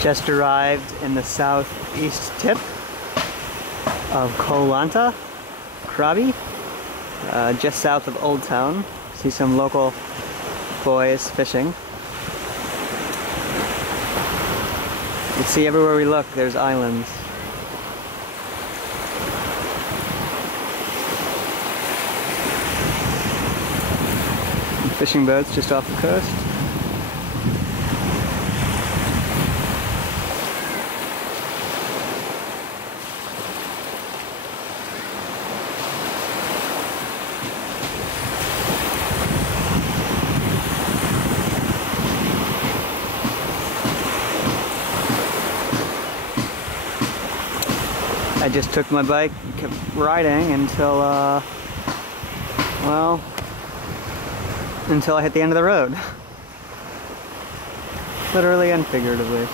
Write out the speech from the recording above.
Just arrived in the southeast tip of Koh Lanta, Krabi, just south of Old Town. See some local boys fishing. You see everywhere we look, there's islands. Fishing boats just off the coast. I just took my bike, kept riding until, well, until I hit the end of the road. Literally and figuratively.